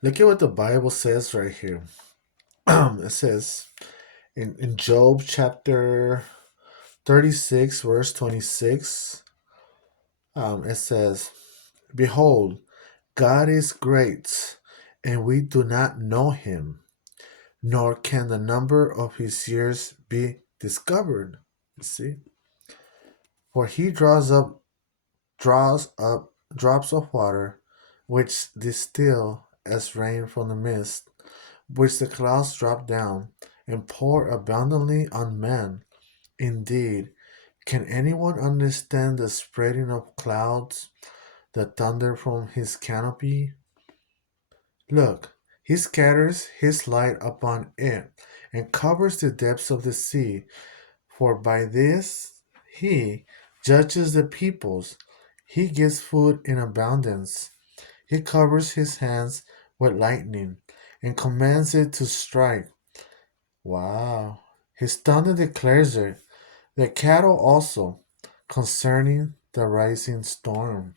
Look at what the Bible says right here. It says in Job chapter 36, verse 26, it says, Behold, God is great, and we do not know him, nor can the number of his years be discovered. You see? For he draws up drops of water, which distill as rain from the mist, which the clouds drop down, and pour abundantly on men. Indeed, can anyone understand the spreading of clouds, the thunder from his canopy? Look, he scatters his light upon it, and covers the depths of the sea. For by this he judges the peoples. He gives food in abundance. He covers his hands with lightning, and commands it to strike. Wow. His thunder declares it, the cattle also, concerning the rising storm.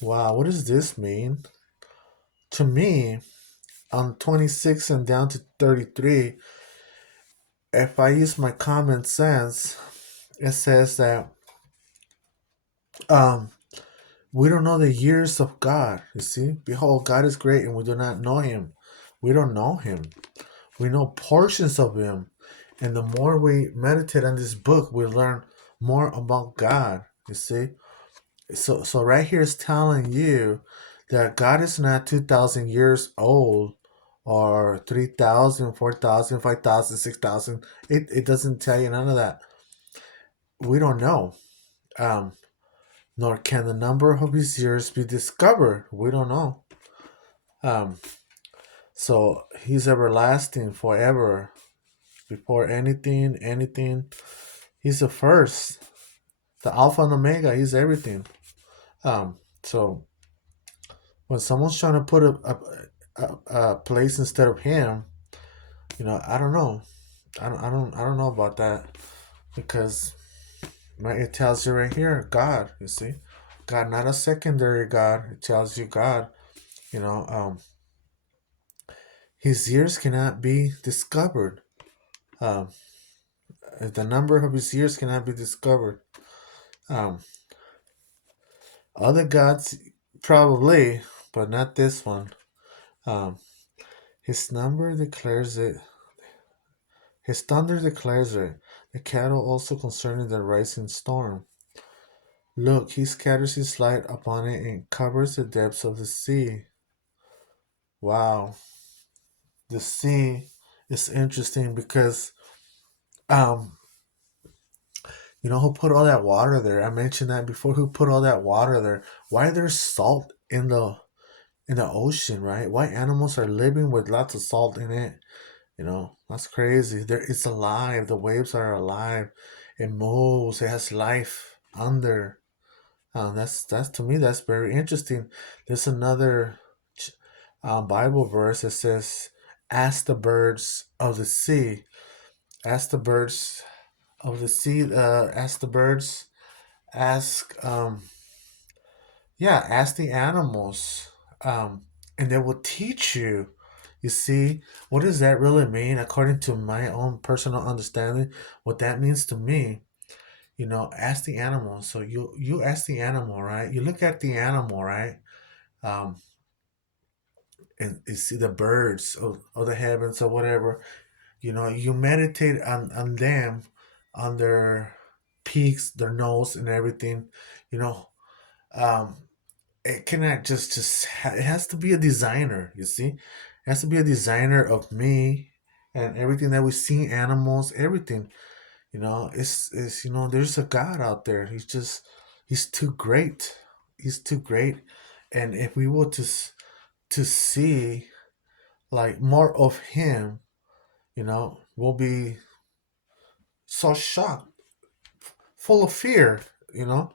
Wow, what does this mean? To me, on 26 and down to 33, if I use my common sense, it says that um, we don't know the years of God. You see, behold, God is great, and we do not know Him. We don't know Him. We know portions of Him, and the more we meditate on this book, we learn more about God. You see, so right here is telling you that God is not 2,000 years old, or 3,000, 4,000, 5,000, 6,000. It doesn't tell you none of that. We don't know. Um, Nor can the number of his years be discovered. We don't know. Um, so he's everlasting forever. Before anything, he's the first, the Alpha and Omega. He's everything. So when someone's trying to put a place instead of him, I don't know. I don't know about that, because right, it tells you right here, God. You see, God, not a secondary God. It tells you God. You know, his years cannot be discovered. Um, the number of his years cannot be discovered. Um, Other gods probably, but not this one. Um, his number declares it. His thunder declares it. The cattle also concerning the rising storm. Look, he scatters his light upon it and covers the depths of the sea. Wow, the sea is interesting because um, who put all that water there? I mentioned that before. Who put all that water there? Why there's salt in the ocean, right? Why animals are living with lots of salt in it? That's crazy. It's alive. The waves are alive. It moves. It has life under. That's to me that's very interesting. There's another Bible verse that says, "Ask the birds of the sea. Ask the birds of the sea. Ask the birds. Ask ask the animals, and they will teach you." You see, what does that really mean? According to my own personal understanding, what that means to me, ask the animal. So you ask the animal, right? You look at the animal, right? Um, and you see the birds of the heavens or whatever. You meditate on them, on their peaks, their nose, and everything. You know, um, it cannot it has to be a designer. You see, it has to be a designer of me and everything that we see, animals, everything. It's there's a God out there. He's too great. He's too great. And if we were to see like more of him, we'll be so shocked, full of fear, you know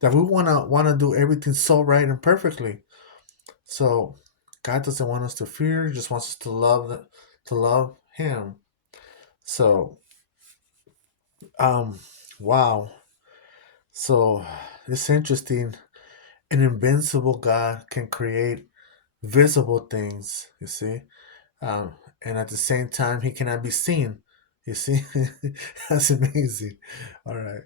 that we wanna do everything so right and perfectly. So God doesn't want us to fear; He just wants us to love Him. So, um, wow. So it's interesting. An invincible God can create visible things, you see. And at the same time, he cannot be seen, you see. That's amazing. All right.